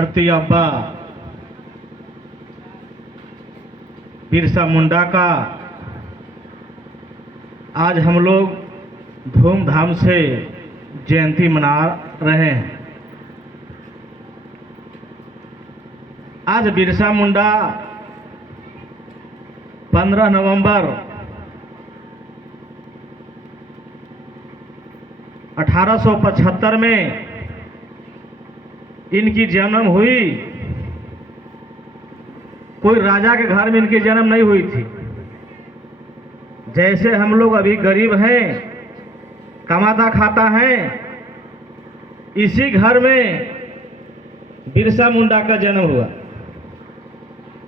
धरती अब्बा बिरसा मुंडा का आज हम लोग धूमधाम से जयंती मना रहे हैं। आज बिरसा मुंडा 15 नवंबर 1875 में इनकी जन्म हुई। कोई राजा के घर में इनकी जन्म नहीं हुई थी। जैसे हम लोग अभी गरीब हैं, कमाता खाता है, इसी घर में बिरसा मुंडा का जन्म हुआ।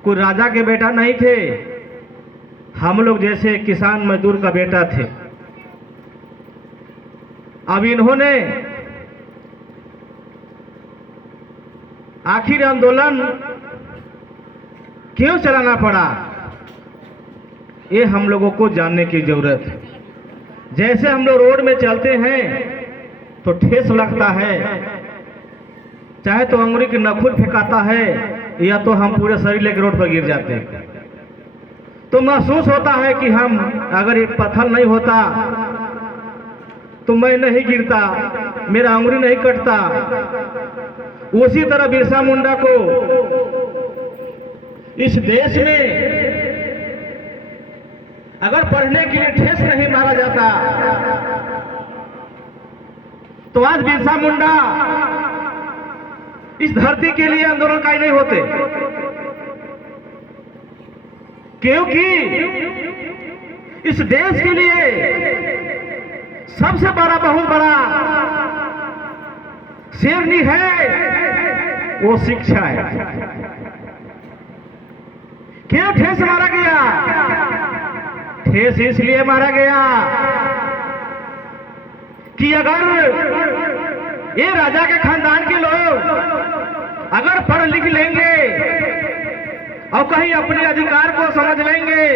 कोई राजा के बेटा नहीं थे, हम लोग जैसे किसान मजदूर का बेटा थे। अब इन्होंने आखिर आंदोलन क्यों चलाना पड़ा, ये हम लोगों को जानने की जरूरत है। जैसे हम लोग रोड में चलते हैं तो ठेस लगता है, चाहे तो अंगुरी की नखुन फेंकाता है या तो हम पूरे शरीर लेकर रोड पर गिर जाते हैं। तो महसूस होता है कि हम अगर एक पत्थर नहीं होता तो मैं नहीं गिरता, मेरा अंगुरी नहीं कटता। उसी तरह बिरसा मुंडा को इस देश में अगर पढ़ने के लिए ठेस नहीं मारा जाता तो आज बिरसा मुंडा इस धरती के लिए आंदोलनकारी नहीं होते। क्योंकि इस देश के लिए सबसे बड़ा बहुत बड़ा शेरनी है, वो शिक्षा है। क्यों ठेस मारा गया? ठेस इसलिए मारा गया कि अगर ये राजा के खानदान के लोग अगर पढ़ लिख लेंगे और कहीं अपने अधिकार को समझ लेंगे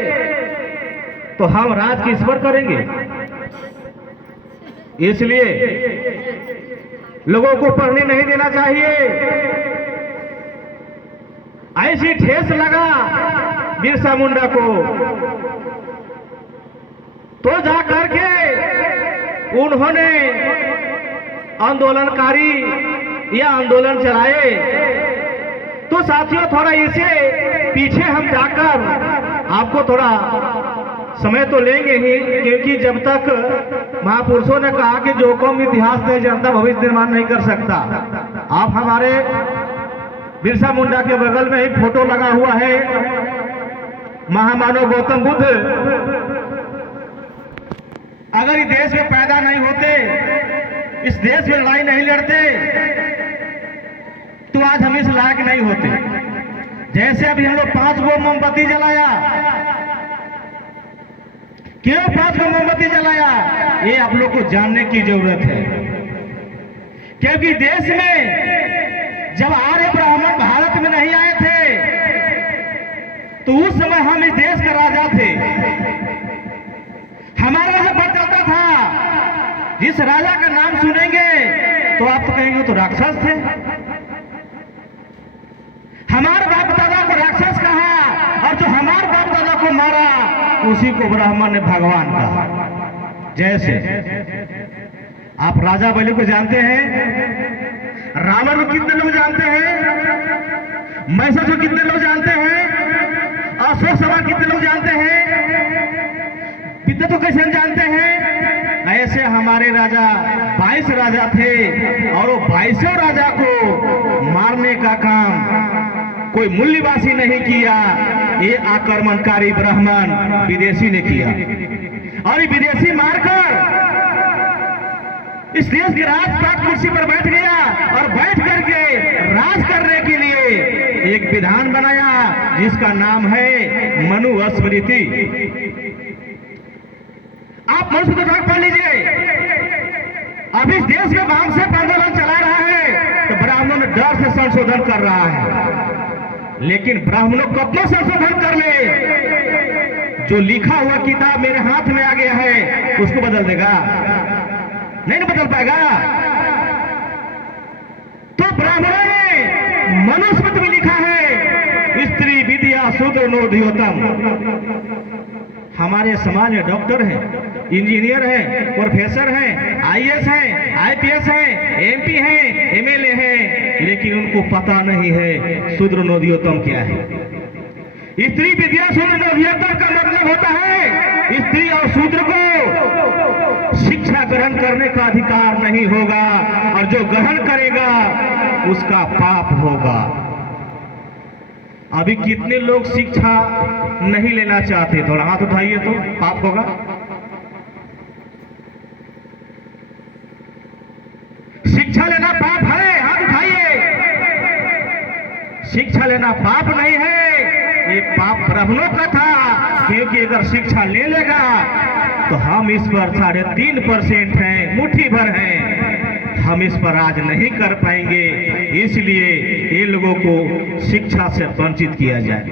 तो हम राज किस पर करेंगे। इसलिए लोगों को पढ़ने नहीं देना चाहिए। ऐसी ठेस लगा बिरसा मुंडा को तो जा करके उन्होंने आंदोलनकारी या आंदोलन चलाए। तो साथियों, थोड़ा इसे पीछे हम जाकर आपको थोड़ा समय तो लेंगे ही, क्योंकि जब तक महापुरुषों ने कहा कि जो कौम इतिहास नहीं जानता भविष्य निर्माण नहीं कर सकता। आप हमारे बिरसा मुंडा के बगल में ही फोटो लगा हुआ है, महामानव गौतम बुद्ध अगर इस देश में पैदा नहीं होते, इस देश में लड़ाई नहीं लड़ते, तो आज हम इस लायक नहीं होते। जैसे अभी हम लोग 5 गो मोमबत्ती जलाया, क्यों 5 गो मोमबत्ती जलाया, ये आप लोग को जानने की जरूरत है। क्योंकि देश में जब आर्य ब्राह्मण भारत में नहीं आए थे तो उस समय हम इस देश का राजा थे। हमारा राजा पता चलता था, जिस राजा का नाम सुनेंगे तो आप तो कहेंगे तो राक्षस थे। हमारे बाप दादा को राक्षस कहा और जो हमारे बाप दादा को मारा उसी को ब्राह्मण ने भगवान कहा। जैसे आप राजा बलि को जानते हैं, रावण को कितने लोग जानते हैं, महिषासुर को कितने लोग जानते हैं, अशोक सभा कितने लोग जानते हैं, विद्या तो कैसे जानते हैं। ऐसे हमारे राजा 22 राजा थे और वो 22 राजा को मारने का काम कोई मूल्यवासी नहीं किया, ये आक्रमणकारी ब्राह्मण विदेशी ने किया। और ये विदेशी मारकर इस देश के राजपाट कुर्सी पर बैठ गया और बैठ करके राज करने के लिए एक विधान बनाया जिसका नाम है मनुस्मृति। आप मनुस्मृति पढ़ लीजिए। अब इस देश में वामसेक आंदोलन चला रहा है तो ब्राह्मणों ने डर से संशोधन कर रहा है, लेकिन ब्राह्मणों को अपना संशोधन कर ले, जो लिखा हुआ किताब मेरे हाथ में आ गया है उसको बदल देगा? नहीं बदल पाएगा। तो ब्राह्मणों ने लिखा है स्त्री विद्या शूद्र नोधियोतम। हमारे समाज में डॉक्टर हैं, इंजीनियर हैं, प्रोफेसर हैं, आईएएस हैं, आईपीएस हैं, एमपी हैं, एमएलए हैं, लेकिन उनको पता नहीं है शूद्र नोधियोतम क्या है। स्त्री विद्या शूद्र नोधियोतम का मतलब होता है स्त्री और शूद्र को शिक्षा ग्रहण करने का अधिकार नहीं होगा, और जो ग्रहण करेगा उसका पाप होगा। अभी कितने लोग शिक्षा नहीं लेना चाहते? थोड़ा हाथ उठाइए तो पाप होगा। शिक्षा लेना पाप है? हाथ उठाइए। शिक्षा लेना पाप नहीं है, ये पाप ब्राह्मणों का था, क्योंकि अगर शिक्षा ले लेगा तो हम इस पर 3.5% हैं, मुट्ठी भर हैं, हम इस पर राज नहीं कर पाएंगे। इसलिए ये लोगों को शिक्षा से वंचित किया जाए।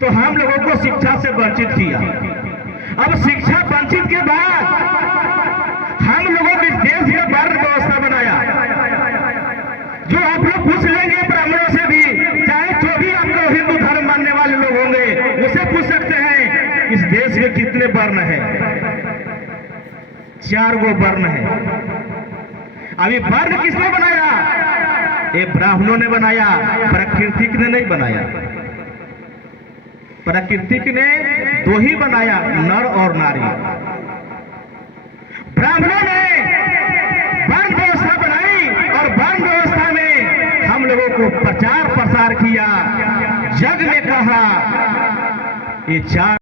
तो हम लोगों को शिक्षा से वंचित किया। अब शिक्षा वंचित के बाद हम लोगों ने देश में वर्ण व्यवस्था बनाया, जो आप लोग पूछ लेंगे ब्राह्मणों से भी, चाहे जो भी आपको हिंदू धर्म मानने वाले लोग होंगे उसे पूछ सकते हैं इस देश में कितने वर्ण है? 4 गो वर्ण है। अभी वर्ण किसने बनाया? ये ब्राह्मणों ने बनाया, प्राकृतिक ने नहीं बनाया। प्राकृतिक ने 2 ही बनाया, नर और नारी। ब्राह्मणों ने वर्ण व्यवस्था बनाई, और वर्ण व्यवस्था में हम लोगों को प्रचार प्रसार किया, जग में कहा ये 4